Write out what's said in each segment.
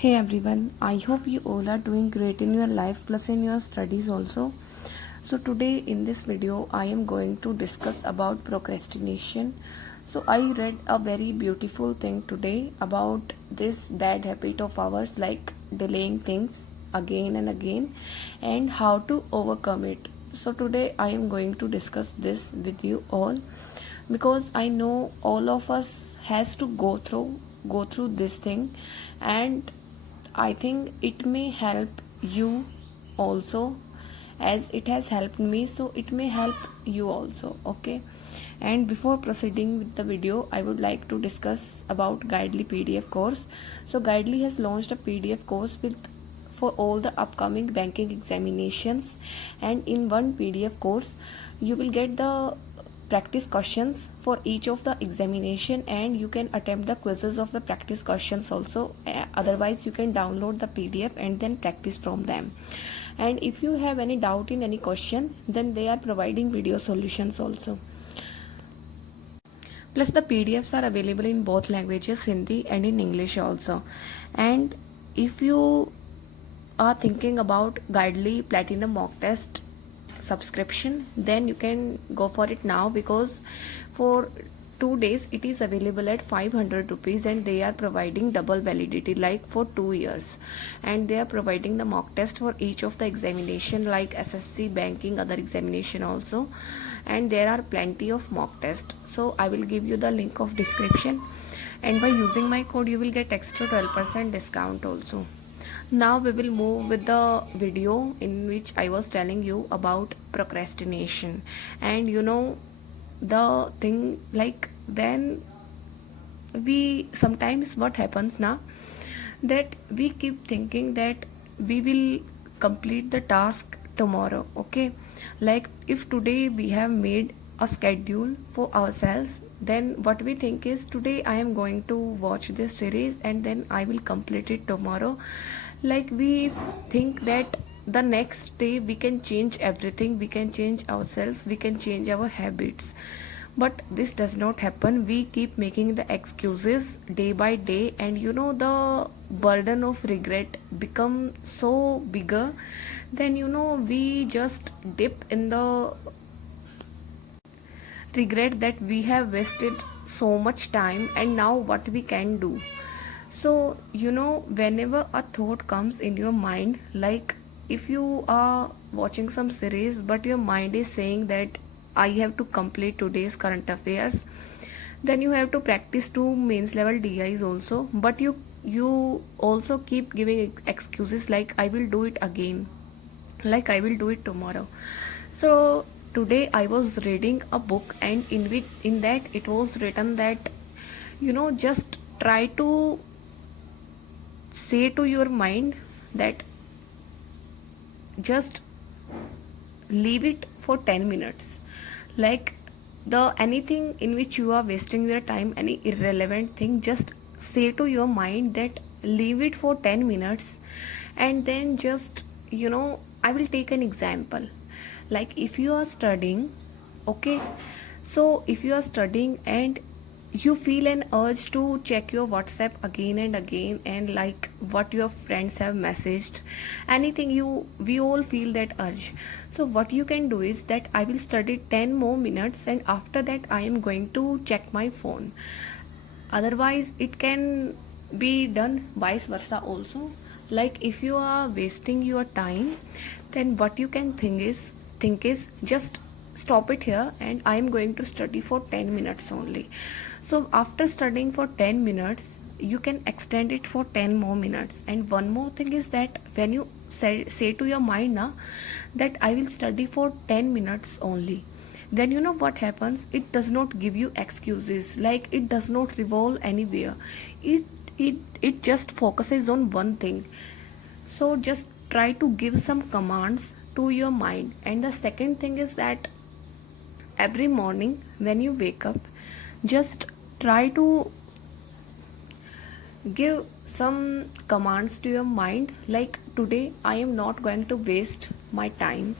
Hey everyone, I hope you all are doing great in your life plus in your studies also. So today in this video I am going to discuss about procrastination. So I read a very beautiful thing today about this bad habit of ours, like delaying things again and again and how to overcome it. So today I am going to discuss this with you all because I know all of us has to go through this thing, and I think it may help you also, as it has helped me, so it may help you also. Okay. And before proceeding with the video, I would like to discuss about Guidely PDF course. So Guidely has launched a PDF course with for all the upcoming banking examinations, and in one PDF course you will get the practice questions for each of the examination, and you can attempt the quizzes of the practice questions also. Otherwise you can download the PDF and then practice from them. And if you have any doubt in any question, then they are providing video solutions also. Plus the PDFs are available in both languages, Hindi and in English also. And if you are thinking about Guidely Platinum mock test subscription, then you can go for it now, because for 2 days it is available at 500 rupees, and they are providing double validity, like for 2 years. And they are providing the mock test for each of the examination, like SSC, banking, other examination also. And there are plenty of mock tests, so I will give you the link of description, and by using my code you will get extra 12% discount also. Now we will move with the video in which I was telling you about procrastination. And you know the thing, like when we sometimes what happens now, that we keep thinking that we will complete the task tomorrow. Okay, like if today we have made a schedule for ourselves, then what we think is, today I am going to watch this series and then I will complete it tomorrow. Like we think that the next day we can change everything, we can change ourselves, we can change our habits. But this does not happen. We keep making the excuses day by day, and you know the burden of regret become so bigger. Then you know we just dip in the regret that we have wasted so much time, and now what we can do. So you know, whenever a thought comes in your mind, like if you are watching some series but your mind is saying that I have to complete today's current affairs, then you have to practice 2 mains level DIs also, but you also keep giving excuses, like I will do it again, like I will do it tomorrow. So today I was reading a book, and in that it was written that, you know, just try to say to your mind that just leave it for 10 minutes. Like the anything in which you are wasting your time, any irrelevant thing, just say to your mind that leave it for 10 minutes. And then just, you know, I will take an example. Like if you are studying, okay, so if you are studying and you feel an urge to check your WhatsApp again and again, and like what your friends have messaged, anything, we all feel that urge. So what you can do is that I will study 10 more minutes, and after that I am going to check my phone. Otherwise it can be done vice versa also. Like if you are wasting your time, then what you can think is just stop it here, and I am going to study for 10 minutes only. So after studying for 10 minutes, you can extend it for 10 more minutes. And one more thing is that when you say to your mind now that I will study for 10 minutes only, then you know what happens, it does not give you excuses, like it does not revolve anywhere. It just focuses on one thing. So just try to give some commands to your mind. And the second thing is that every morning when you wake up, just try to give some commands to your mind, like today I am not going to waste my time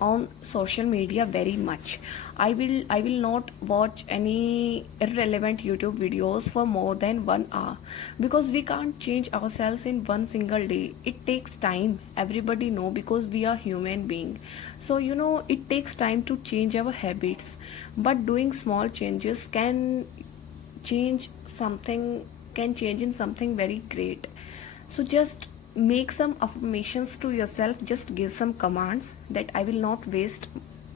on social media very much. I will not watch any irrelevant YouTube videos for more than 1 hour, because we can't change ourselves in one single day. It takes time, everybody know, because we are human being. So it takes time to change our habits, but doing small changes change something can change in something very great. So just make some affirmations to yourself, just give some commands that I will not waste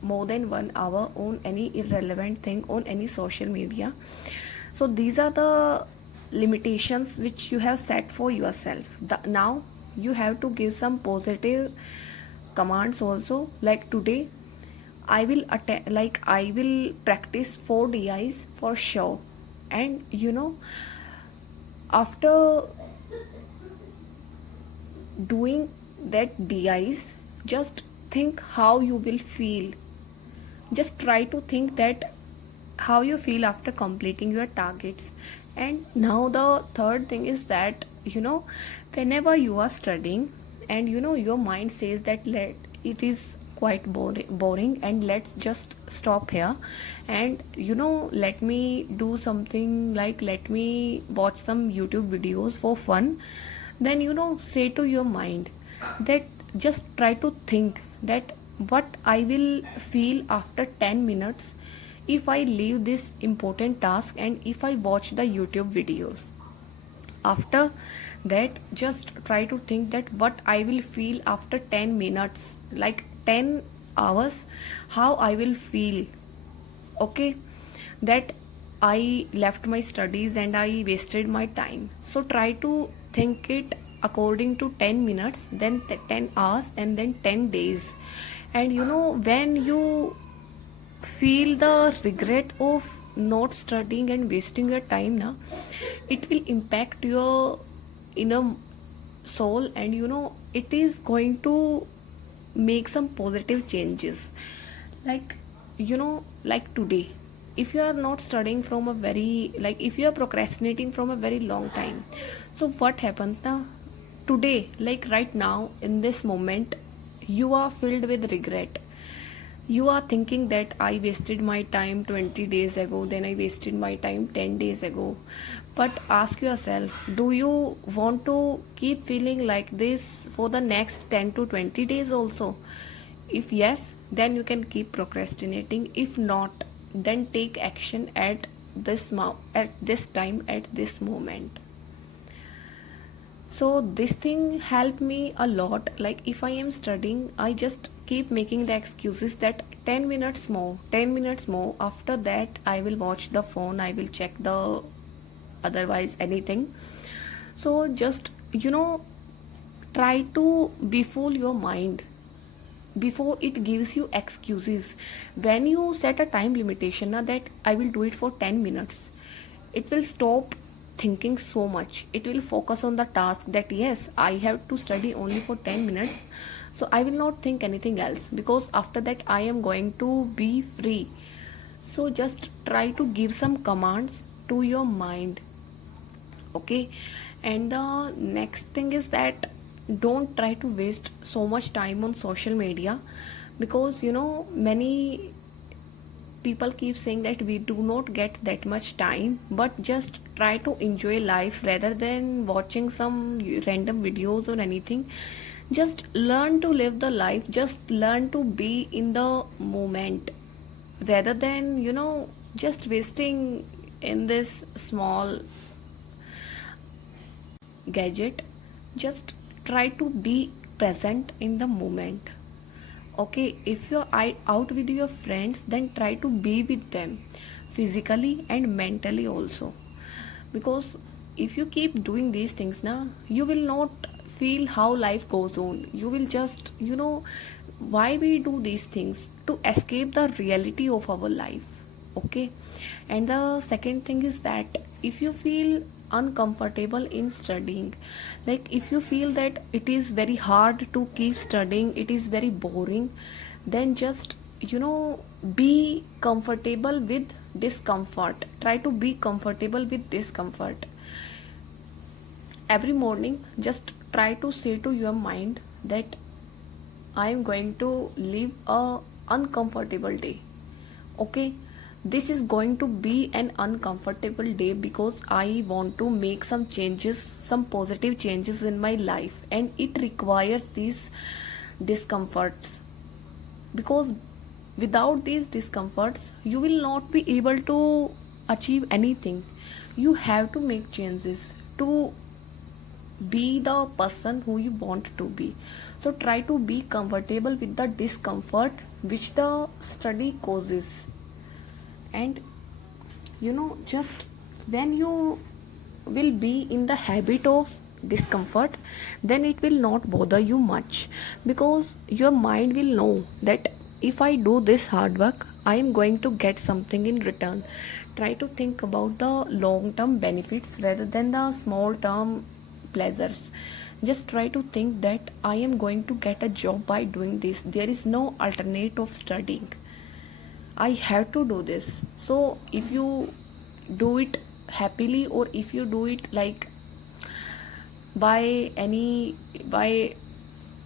more than 1 hour on any irrelevant thing on any social media. So these are the limitations which you have set for yourself. Now you have to give some positive commands also, like today I will I will practice 4 DIs for sure. And after doing that DIs, just think how you will feel. Just try to think that how you feel after completing your targets. And now the third thing is that whenever you are studying and your mind says that it is quite boring and let's just stop here, and let me do something, like let me watch some YouTube videos for fun, then say to your mind that just try to think that what I will feel after 10 minutes if I leave this important task and if I watch the YouTube videos. After that, just try to think that what I will feel after 10 minutes, like 10 hours, how I will feel. Okay, that I left my studies and I wasted my time. So try to think it according to 10 minutes, then 10 hours, and then 10 days. And when you feel the regret of not studying and wasting your time now, it will impact your inner soul, and it is going to make some positive changes. Like like today, if you are not studying from a very, like if you are procrastinating from a very long time, so what happens now? Today, like right now in this moment, you are filled with regret. You are thinking that I wasted my time 20 days ago, then I wasted my time 10 days ago. But ask yourself, do you want to keep feeling like this for the next 10 to 20 days also? If yes, then you can keep procrastinating. If not, then take action at this time, at this moment. So this thing helped me a lot. Like if I am studying, I just keep making the excuses that 10 minutes more, 10 minutes more, after that I will watch the phone, I will check the otherwise anything. So just try to befool your mind before it gives you excuses. When you set a time limitation that I will do it for 10 minutes, it will stop thinking so much. It will focus on the task that yes, I have to study only for 10 minutes, so I will not think anything else, because after that I am going to be free. So just try to give some commands to your mind. Okay, and the next thing is that don't try to waste so much time on social media, because many people keep saying that we do not get that much time, but just try to enjoy life rather than watching some random videos or anything. Just learn to live the life, just learn to be in the moment rather than just wasting in this small gadget. Just try to be present in the moment. Okay, if you're out with your friends, then try to be with them physically and mentally also, because if you keep doing these things now, you will not feel how life goes on. You will just why we do these things? To escape the reality of our life. Okay, and the second thing is that if you feel uncomfortable in studying, like if you feel that it is very hard to keep studying, it is very boring, then just be comfortable with discomfort. Try to be comfortable with discomfort. Every morning just try to say to your mind that I am going to live a uncomfortable day. Okay, this is going to be an uncomfortable day because I want to make some changes, some positive changes in my life, and it requires these discomforts, because without these discomforts you will not be able to achieve anything. You have to make changes to be the person who you want to be. So try to be comfortable with the discomfort which the study causes. And just when you will be in the habit of discomfort, then it will not bother you much, because your mind will know that if I do this hard work, I am going to get something in return. Try to think about the long term benefits rather than the small term pleasures. Just try to think that I am going to get a job by doing this. There is no alternate of studying. I have to do this. So if you do it happily, or if you do it like by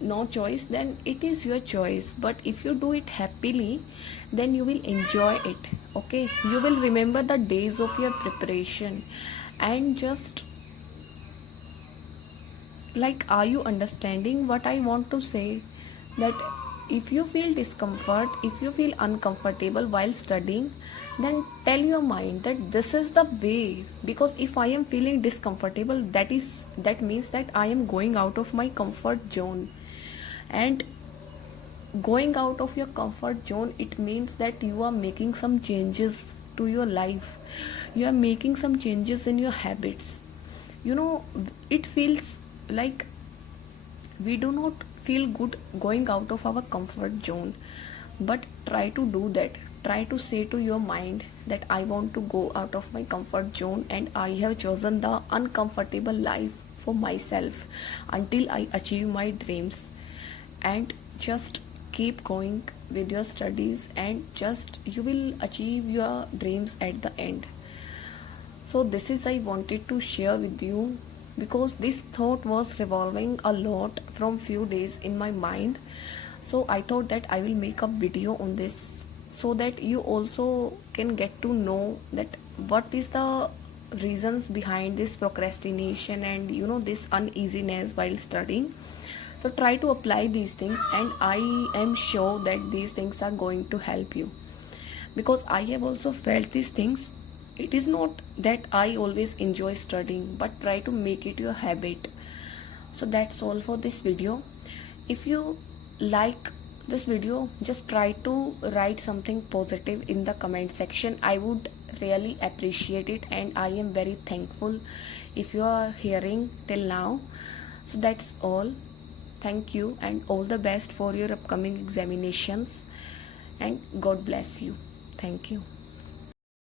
no choice, then it is your choice. But if you do it happily, then you will enjoy it. Okay, you will remember the days of your preparation. And just like, are you understanding what I want to say? That if you feel discomfort, if you feel uncomfortable while studying, then tell your mind that this is the way. Because if I am feeling discomfortable, that means that I am going out of my comfort zone. And going out of your comfort zone, it means that you are making some changes to your life. You are making some changes in your habits. It feels like we do not feel good going out of our comfort zone, but try to do that. Try to say to your mind that I want to go out of my comfort zone, and I have chosen the uncomfortable life for myself until I achieve my dreams. And just keep going with your studies, and just you will achieve your dreams at the end. So this is I wanted to share with you, because this thought was revolving a lot from few days in my mind. So I thought that I will make a video on this, so that you also can get to know that what is the reasons behind this procrastination and this uneasiness while studying. So try to apply these things, and I am sure that these things are going to help you, because I have also felt these things. It is not that I always enjoy studying, but try to make it your habit. So that's all for this video. If you like this video, just try to write something positive in the comment section. I would really appreciate it, and I am very thankful if you are hearing till now. So that's all. Thank you, and all the best for your upcoming examinations, and God bless you. Thank you.